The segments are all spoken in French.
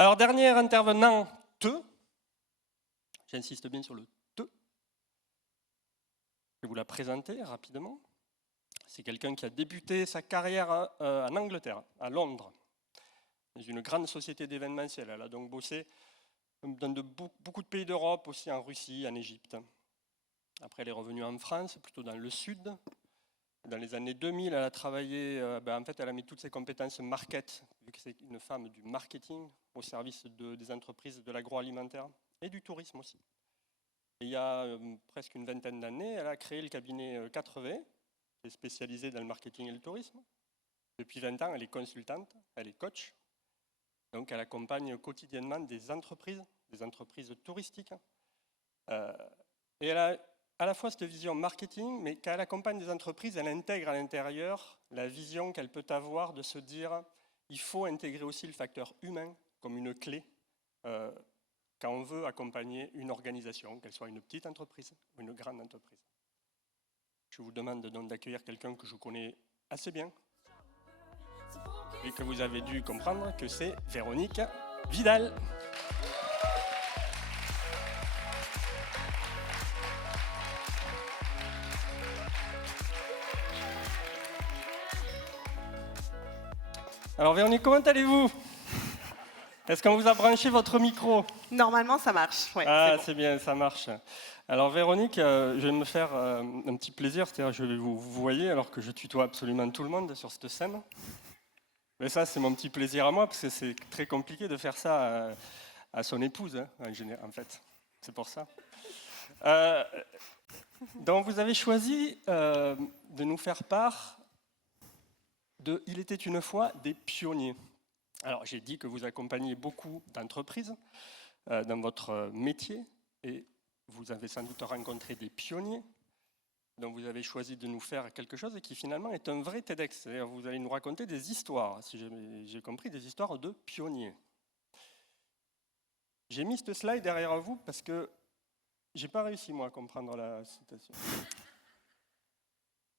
Alors, dernier intervenant, j'insiste bien sur le te. Je vais vous la présenter rapidement. C'est quelqu'un qui a débuté sa carrière en Angleterre, à Londres, dans une grande société d'événementiel. Elle a donc bossé dans beaucoup de pays d'Europe, aussi en Russie, en Égypte. Après, elle est revenue en France, plutôt dans le sud. Dans les années 2000, elle a travaillé, en fait, elle a mis toutes ses compétences market, vu que c'est une femme du marketing, au service des entreprises de l'agroalimentaire et du tourisme aussi. Et il y a presque une vingtaine d'années, elle a créé le cabinet 4V, qui est spécialisé dans le marketing et le tourisme. Depuis 20 ans, elle est consultante, elle est coach. Donc, elle accompagne quotidiennement des entreprises touristiques. Et elle a à la fois cette vision marketing, mais quand elle accompagne des entreprises, elle intègre à l'intérieur la vision qu'elle peut avoir de se dire il faut intégrer aussi le facteur humain comme une clé quand on veut accompagner une organisation, qu'elle soit une petite entreprise ou une grande entreprise. Je vous demande donc d'accueillir quelqu'un que je connais assez bien et que vous avez dû comprendre que c'est Véronique Vidal. Alors Véronique, comment allez-vous? Est-ce qu'on vous a branché votre micro? Normalement, ça marche. Ouais, ah, bon. C'est bien, ça marche. Alors Véronique, je vais me faire un petit plaisir, c'est-à-dire je vais vous voyer alors que je tutoie absolument tout le monde sur cette scène. Mais ça, c'est mon petit plaisir à moi, parce que c'est très compliqué de faire ça à son épouse, hein, en fait. C'est pour ça. Donc vous avez choisi de nous faire part de « Il était une fois des pionniers ». Alors j'ai dit que vous accompagnez beaucoup d'entreprises dans votre métier, et vous avez sans doute rencontré des pionniers, donc vous avez choisi de nous faire quelque chose qui finalement est un vrai TEDx. C'est-à-dire vous allez nous raconter des histoires, si j'ai compris, des histoires de pionniers. J'ai mis ce slide derrière vous parce que j'ai pas réussi moi à comprendre la citation.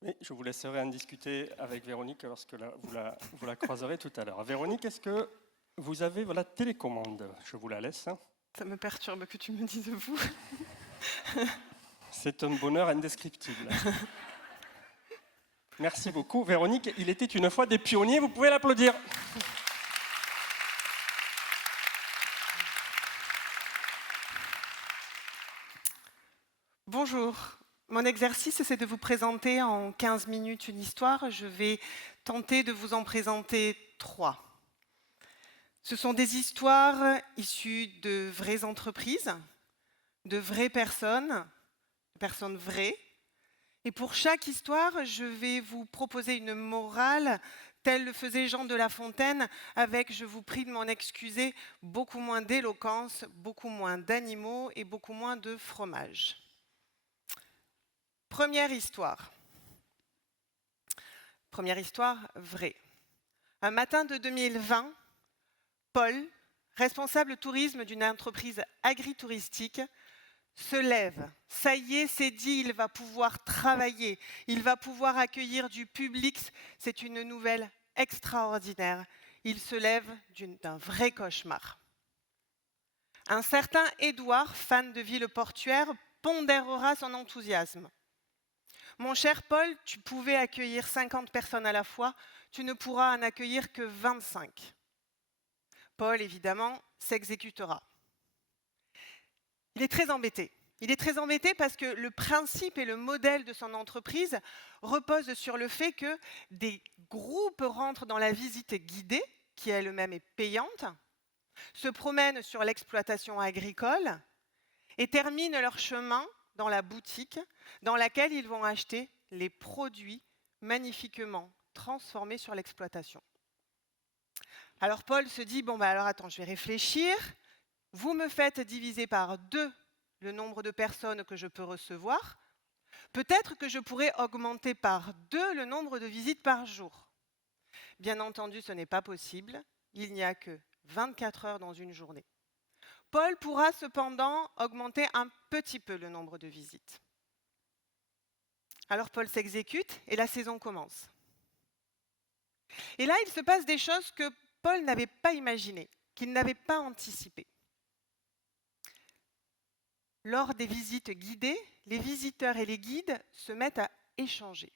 Mais je vous laisserai en discuter avec Véronique lorsque vous la croiserez tout à l'heure. Véronique, est-ce que vous avez la télécommande? Je vous la laisse. Ça me perturbe que tu me dises vous. C'est un bonheur indescriptible. Merci beaucoup. Véronique, il était une fois des pionniers, vous pouvez l'applaudir. Bonjour. Mon exercice, c'est de vous présenter en 15 minutes une histoire. Je vais tenter de vous en présenter 3. Ce sont des histoires issues de vraies entreprises, de vraies personnes, de personnes vraies. Et pour chaque histoire, je vais vous proposer une morale, tel le faisait Jean de La Fontaine, avec, je vous prie de m'en excuser, beaucoup moins d'éloquence, beaucoup moins d'animaux et beaucoup moins de fromage. Première histoire vraie. Un matin de 2020, Paul, responsable tourisme d'une entreprise agritouristique, se lève. Ça y est, c'est dit, il va pouvoir travailler, il va pouvoir accueillir du public. C'est une nouvelle extraordinaire. Il se lève d'un vrai cauchemar. Un certain Édouard, fan de ville portuaire, pondérera son enthousiasme. Mon cher Paul, tu pouvais accueillir 50 personnes à la fois, tu ne pourras en accueillir que 25. Paul, évidemment, s'exécutera. Il est très embêté. Il est très embêté parce que le principe et le modèle de son entreprise reposent sur le fait que des groupes rentrent dans la visite guidée, qui elle-même est payante, se promènent sur l'exploitation agricole et terminent leur chemin dans la boutique dans laquelle ils vont acheter les produits magnifiquement transformés sur l'exploitation. Alors Paul se dit, alors attends, je vais réfléchir. Vous me faites diviser par 2 le nombre de personnes que je peux recevoir. Peut-être que je pourrais augmenter par 2 le nombre de visites par jour. Bien entendu, ce n'est pas possible. Il n'y a que 24 heures dans une journée. Paul pourra cependant augmenter un petit peu le nombre de visites. Alors Paul s'exécute et la saison commence. Et là, il se passe des choses que Paul n'avait pas imaginées, qu'ils n'avaient pas anticipé. Lors des visites guidées, les visiteurs et les guides se mettent à échanger.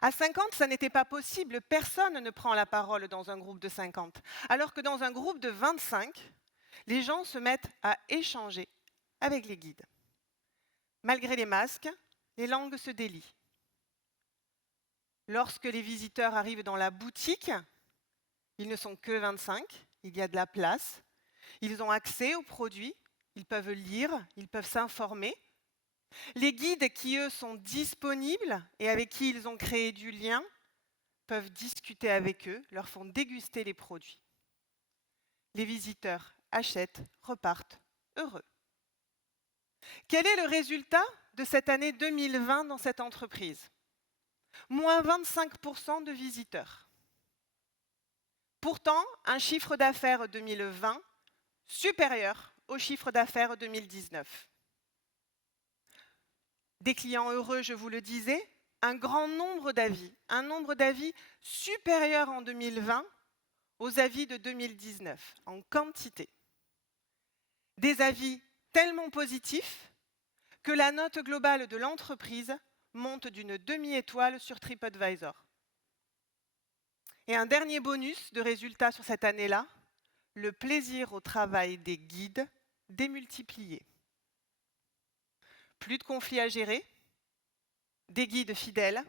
À 50, ça n'était pas possible, personne ne prend la parole dans un groupe de 50, alors que dans un groupe de 25, les gens se mettent à échanger avec les guides. Malgré les masques, les langues se délient. Lorsque les visiteurs arrivent dans la boutique, ils ne sont que 25, il y a de la place, ils ont accès aux produits, ils peuvent lire, ils peuvent s'informer. Les guides qui, eux, sont disponibles et avec qui ils ont créé du lien, peuvent discuter avec eux, leur font déguster les produits. Les visiteurs achètent, repartent heureux. Quel est le résultat de cette année 2020 dans cette entreprise ? Moins 25% de visiteurs. Pourtant, un chiffre d'affaires 2020 supérieur au chiffre d'affaires 2019. Des clients heureux, je vous le disais, un grand nombre d'avis, un nombre d'avis supérieur en 2020 aux avis de 2019, en quantité. Des avis tellement positifs que la note globale de l'entreprise monte d'une demi-étoile sur TripAdvisor. Et un dernier bonus de résultats sur cette année-là, le plaisir au travail des guides démultiplié. Plus de conflits à gérer, des guides fidèles,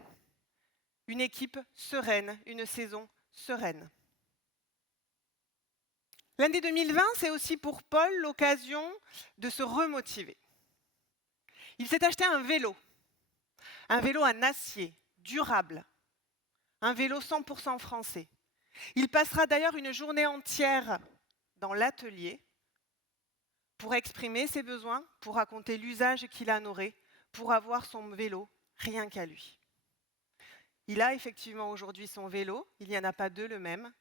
une équipe sereine, une saison sereine. L'année 2020, c'est aussi pour Paul l'occasion de se remotiver. Il s'est acheté un vélo en acier, durable, un vélo 100% français. Il passera d'ailleurs une journée entière dans l'atelier pour exprimer ses besoins, pour raconter l'usage qu'il en aurait, pour avoir son vélo rien qu'à lui. Il a effectivement aujourd'hui son vélo, il n'y en a pas deux le même.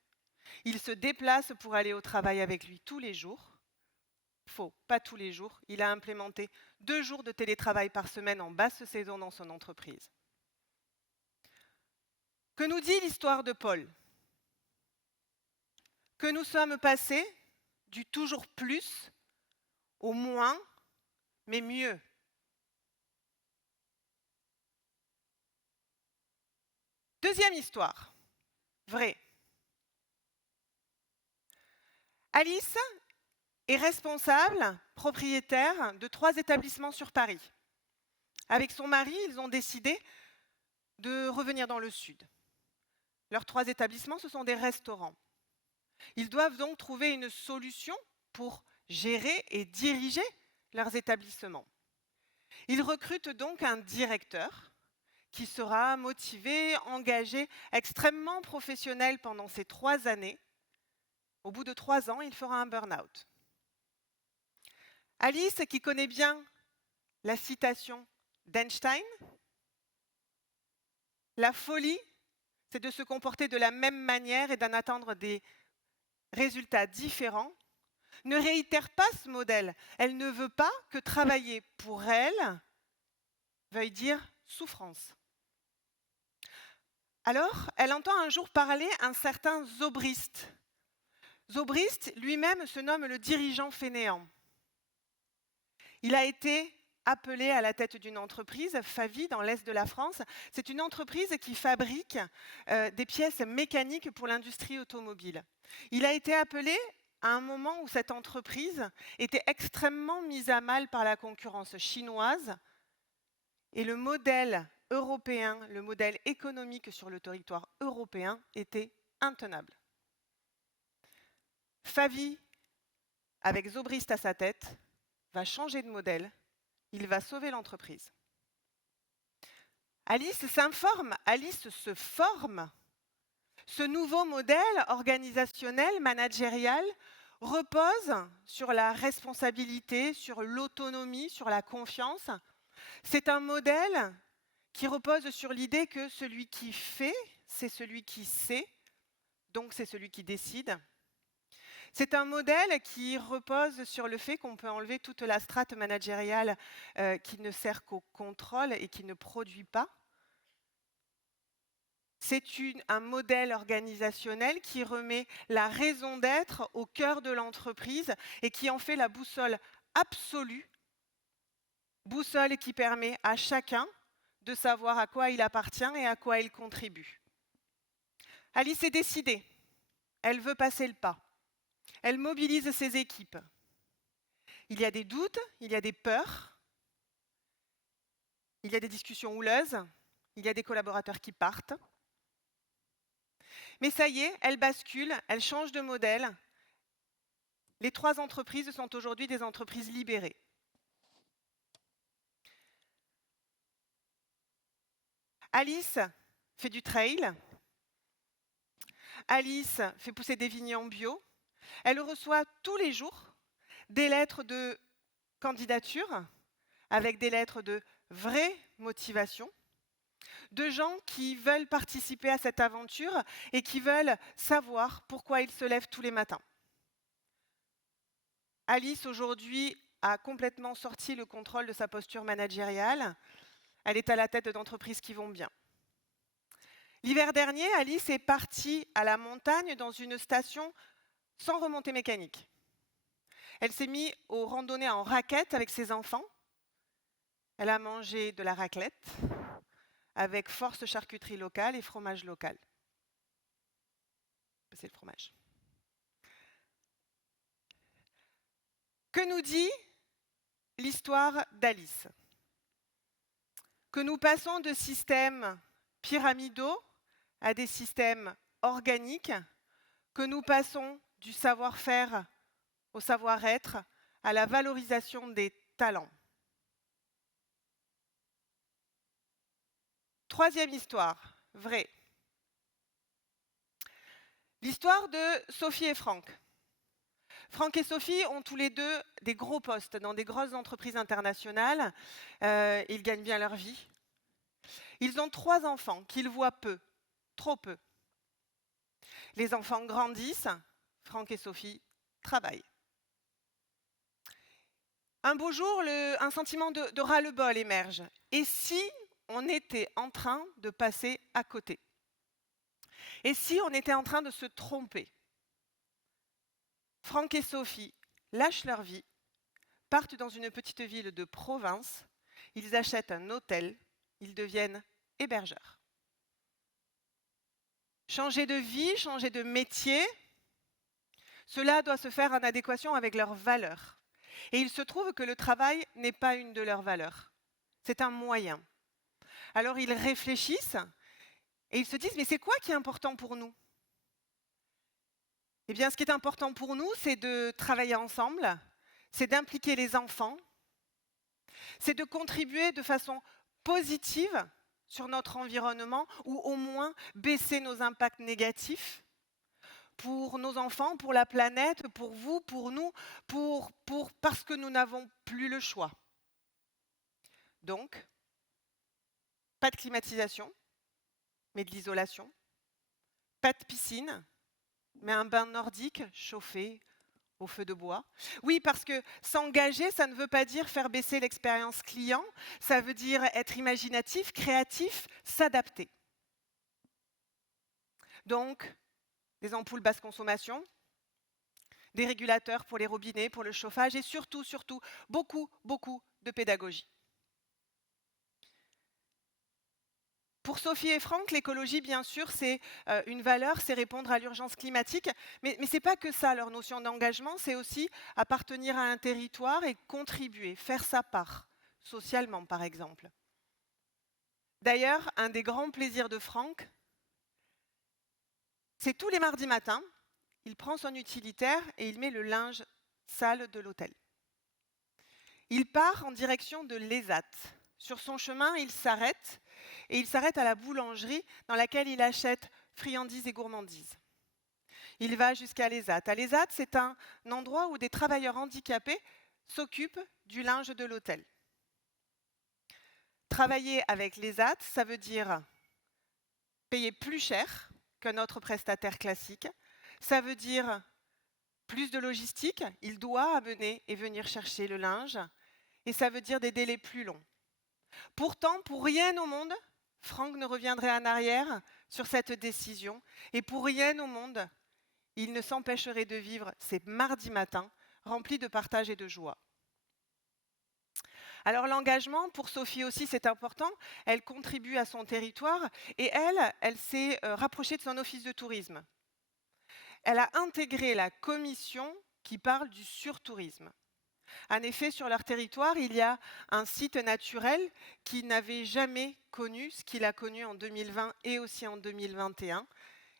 Il se déplace pour aller au travail avec lui tous les jours. Faux, pas tous les jours. Il a implémenté 2 jours de télétravail par semaine en basse saison dans son entreprise. Que nous dit l'histoire de Paul ? Que nous sommes passés du toujours plus au moins, mais mieux. Deuxième histoire, vraie. Alice est responsable, propriétaire de 3 établissements sur Paris. Avec son mari, ils ont décidé de revenir dans le sud. Leurs 3 établissements, ce sont des restaurants. Ils doivent donc trouver une solution pour gérer et diriger leurs établissements. Ils recrutent donc un directeur qui sera motivé, engagé, extrêmement professionnel pendant ces 3 années. Au bout de 3 ans, il fera un burn-out. Alice, qui connaît bien la citation d'Einstein, la folie, c'est de se comporter de la même manière et d'en attendre des résultats différents, ne réitère pas ce modèle. Elle ne veut pas que travailler pour elle veuille dire souffrance. Alors, elle entend un jour parler un certain Zobrist. Zobrist lui-même se nomme le dirigeant fainéant. Il a été appelé à la tête d'une entreprise, Favi, dans l'est de la France. C'est une entreprise qui fabrique des pièces mécaniques pour l'industrie automobile. Il a été appelé à un moment où cette entreprise était extrêmement mise à mal par la concurrence chinoise et le modèle européen, le modèle économique sur le territoire européen était intenable. Favi, avec Zobrist à sa tête, va changer de modèle, il va sauver l'entreprise. Alice s'informe, Alice se forme. Ce nouveau modèle organisationnel, managérial, repose sur la responsabilité, sur l'autonomie, sur la confiance. C'est un modèle qui repose sur l'idée que celui qui fait, c'est celui qui sait, donc c'est celui qui décide. C'est un modèle qui repose sur le fait qu'on peut enlever toute la strate managériale qui ne sert qu'au contrôle et qui ne produit pas. C'est un modèle organisationnel qui remet la raison d'être au cœur de l'entreprise et qui en fait la boussole absolue, boussole qui permet à chacun de savoir à quoi il appartient et à quoi il contribue. Alice est décidée, elle veut passer le pas, elle mobilise ses équipes. Il y a des doutes, il y a des peurs, il y a des discussions houleuses, il y a des collaborateurs qui partent. Mais ça y est, elle bascule, elle change de modèle. Les 3 entreprises sont aujourd'hui des entreprises libérées. Alice fait du trail. Alice fait pousser des vignes en bio. Elle reçoit tous les jours des lettres de candidature avec des lettres de vraie motivation, de gens qui veulent participer à cette aventure et qui veulent savoir pourquoi ils se lèvent tous les matins. Alice, aujourd'hui, a complètement sorti le contrôle de sa posture managériale. Elle est à la tête d'entreprises qui vont bien. L'hiver dernier, Alice est partie à la montagne dans une station sans remontée mécanique. Elle s'est mise aux randonnées en raquette avec ses enfants. Elle a mangé de la raclette avec force charcuterie locale et fromage local. C'est le fromage. Que nous dit l'histoire d'Alice? Que nous passons de systèmes pyramidaux à des systèmes organiques, que nous passons du savoir-faire au savoir-être, à la valorisation des talents. Troisième histoire, vraie. L'histoire de Sophie et Franck. Franck et Sophie ont tous les deux des gros postes dans des grosses entreprises internationales. Ils gagnent bien leur vie. Ils ont 3 enfants qu'ils voient peu, trop peu. Les enfants grandissent, Franck et Sophie travaillent. Un beau jour, un sentiment de ras-le-bol émerge. Et si on était en train de passer à côté? Et si on était en train de se tromper? Franck et Sophie lâchent leur vie, partent dans une petite ville de province, ils achètent un hôtel, ils deviennent hébergeurs. Changer de vie, changer de métier, cela doit se faire en adéquation avec leurs valeurs. Et il se trouve que le travail n'est pas une de leurs valeurs, c'est un moyen. Alors ils réfléchissent et ils se disent, mais c'est quoi qui est important pour nous? Eh bien, ce qui est important pour nous, c'est de travailler ensemble, c'est d'impliquer les enfants, c'est de contribuer de façon positive sur notre environnement ou au moins baisser nos impacts négatifs pour nos enfants, pour la planète, pour vous, pour nous, parce que nous n'avons plus le choix. Donc, pas de climatisation, mais de l'isolation, pas de piscine, mais un bain nordique chauffé au feu de bois. Oui, parce que s'engager, ça ne veut pas dire faire baisser l'expérience client, ça veut dire être imaginatif, créatif, s'adapter. Donc, des ampoules basse consommation, des régulateurs pour les robinets, pour le chauffage et surtout, beaucoup de pédagogie. Pour Sophie et Franck, l'écologie, bien sûr, c'est une valeur, c'est répondre à l'urgence climatique, mais ce n'est pas que ça, leur notion d'engagement, c'est aussi appartenir à un territoire et contribuer, faire sa part, socialement par exemple. D'ailleurs, un des grands plaisirs de Franck, c'est tous les mardis matins, il prend son utilitaire et il met le linge sale de l'hôtel. Il part en direction de l'ESAT. Sur son chemin, il s'arrête à la boulangerie dans laquelle il achète friandises et gourmandises. Il va jusqu'à l'ESAT. À l'ESAT, c'est un endroit où des travailleurs handicapés s'occupent du linge de l'hôtel. Travailler avec l'ESAT, ça veut dire payer plus cher qu'un autre prestataire classique. Ça veut dire plus de logistique. Il doit amener et venir chercher le linge. Et ça veut dire des délais plus longs. Pourtant, pour rien au monde, Franck ne reviendrait en arrière sur cette décision et pour rien au monde, il ne s'empêcherait de vivre ces mardis matins remplis de partage et de joie. Alors l'engagement, pour Sophie aussi, c'est important. Elle contribue à son territoire et elle s'est rapprochée de son office de tourisme. Elle a intégré la commission qui parle du surtourisme. En effet, sur leur territoire, il y a un site naturel qui n'avait jamais connu ce qu'il a connu en 2020 et aussi en 2021.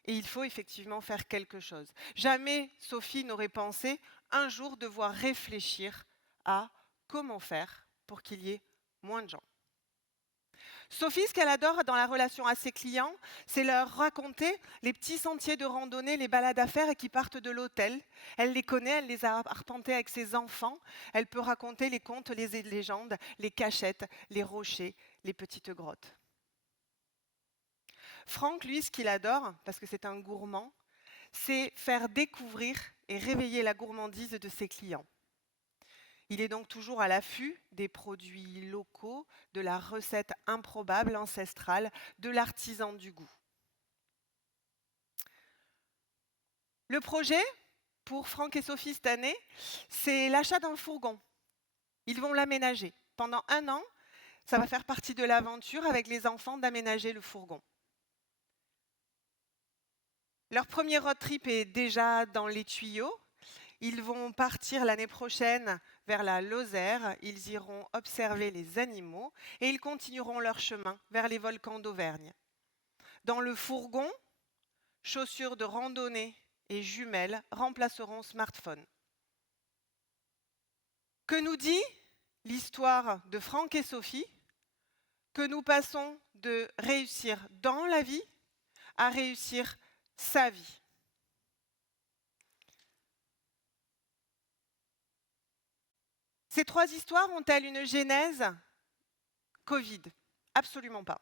Et il faut effectivement faire quelque chose. Jamais Sophie n'aurait pensé un jour devoir réfléchir à comment faire pour qu'il y ait moins de gens. Sophie, ce qu'elle adore dans la relation à ses clients, c'est leur raconter les petits sentiers de randonnée, les balades à faire et qui partent de l'hôtel. Elle les connaît, elle les a arpentés avec ses enfants. Elle peut raconter les contes, les légendes, les cachettes, les rochers, les petites grottes. Franck, lui, ce qu'il adore, parce que c'est un gourmand, c'est faire découvrir et réveiller la gourmandise de ses clients. Il est donc toujours à l'affût des produits locaux, de la recette improbable, ancestrale, de l'artisan du goût. Le projet pour Franck et Sophie cette année, c'est l'achat d'un fourgon. Ils vont l'aménager. Pendant 1 an, ça va faire partie de l'aventure avec les enfants d'aménager le fourgon. Leur premier road trip est déjà dans les tuyaux. Ils vont partir l'année prochaine vers la Lozère. Ils iront observer les animaux et ils continueront leur chemin vers les volcans d'Auvergne. Dans le fourgon, chaussures de randonnée et jumelles remplaceront smartphone. Que nous dit l'histoire de Franck et Sophie? Que nous passons de réussir dans la vie à réussir sa vie. Ces 3 histoires ont-elles une genèse Covid? Absolument pas.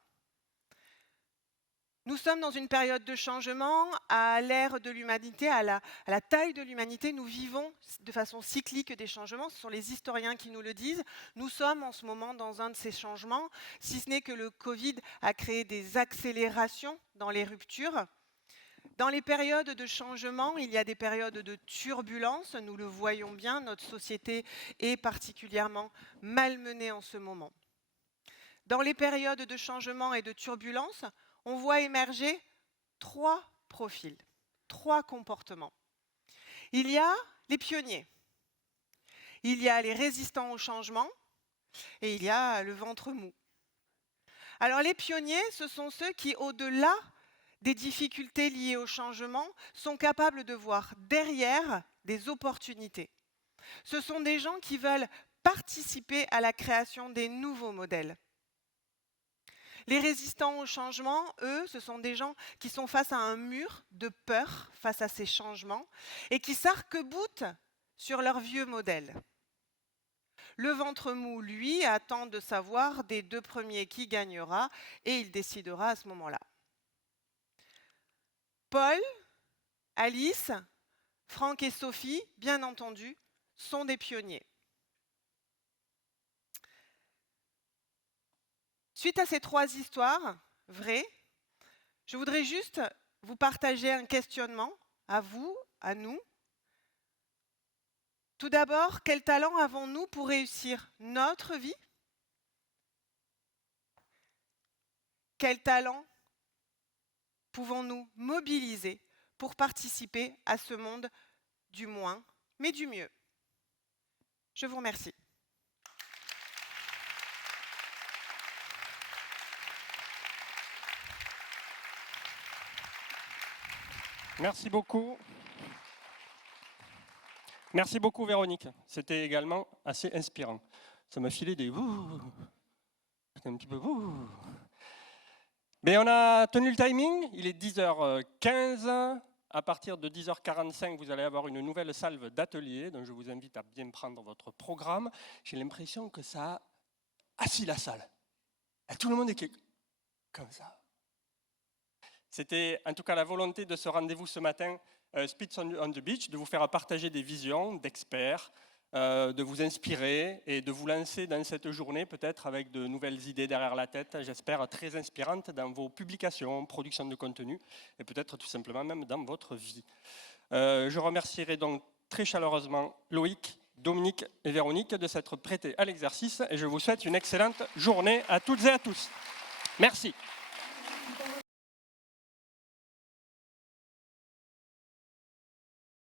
Nous sommes dans une période de changement, à l'ère de l'humanité, à la taille de l'humanité. Nous vivons de façon cyclique des changements. Ce sont les historiens qui nous le disent. Nous sommes en ce moment dans un de ces changements, si ce n'est que le Covid a créé des accélérations dans les ruptures. Dans les périodes de changement, il y a des périodes de turbulence. Nous le voyons bien, notre société est particulièrement malmenée en ce moment. Dans les périodes de changement et de turbulence, on voit émerger 3 profils, 3 comportements. Il y a les pionniers, il y a les résistants au changement et il y a le ventre mou. Alors les pionniers, ce sont ceux qui, au-delà des difficultés liées au changement, sont capables de voir derrière des opportunités. Ce sont des gens qui veulent participer à la création des nouveaux modèles. Les résistants au changement, eux, ce sont des gens qui sont face à un mur de peur face à ces changements et qui s'arc-boutent sur leurs vieux modèles. Le ventre mou, lui, attend de savoir des 2 premiers qui gagnera et il décidera à ce moment-là. Paul, Alice, Franck et Sophie, bien entendu, sont des pionniers. Suite à ces 3 histoires vraies, je voudrais juste vous partager un questionnement, à vous, à nous. Tout d'abord, quel talent avons-nous pour réussir notre vie? Quel talent pouvons-nous mobiliser pour participer à ce monde du moins, mais du mieux? Je vous remercie. Merci beaucoup. Merci beaucoup Véronique. C'était également assez inspirant. Ça m'a filé des ouh. C'était un petit peu ouh. Mais on a tenu le timing, il est 10h15. À partir de 10h45, vous allez avoir une nouvelle salve d'atelier, donc je vous invite à bien prendre votre programme. J'ai l'impression que ça a assis la salle. Et tout le monde est comme ça. C'était en tout cas la volonté de ce rendez-vous ce matin, Spits on the Beach, de vous faire partager des visions d'experts, de vous inspirer et de vous lancer dans cette journée peut-être avec de nouvelles idées derrière la tête, j'espère très inspirantes dans vos publications, production de contenu et peut-être tout simplement même dans votre vie. Je remercierai donc très chaleureusement Loïc, Dominique et Véronique de s'être prêtés à l'exercice et je vous souhaite une excellente journée à toutes et à tous. Merci.